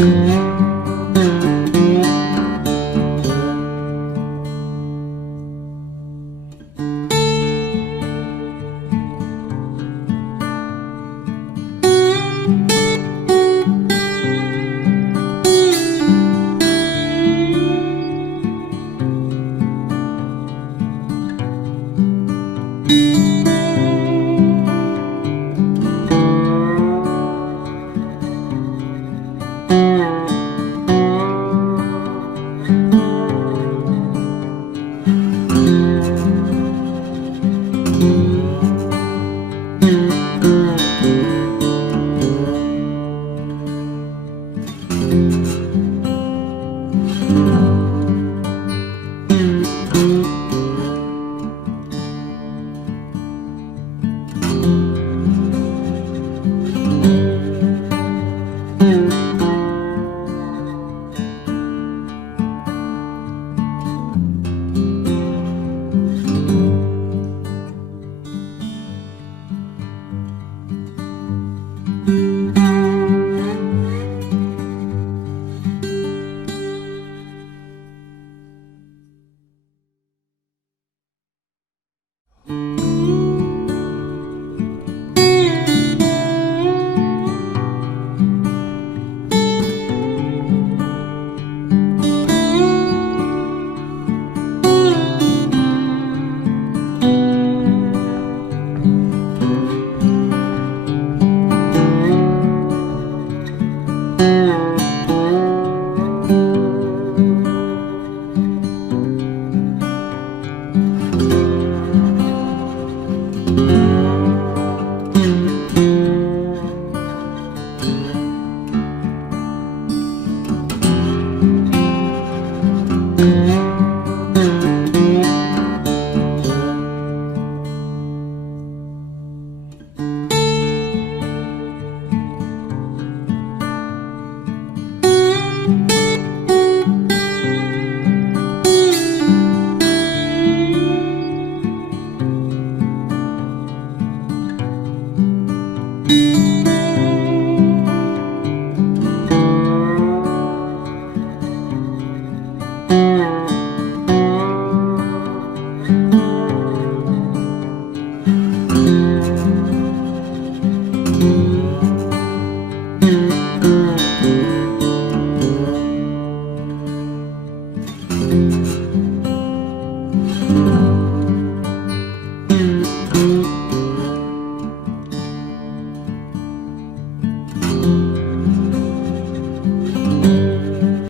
Música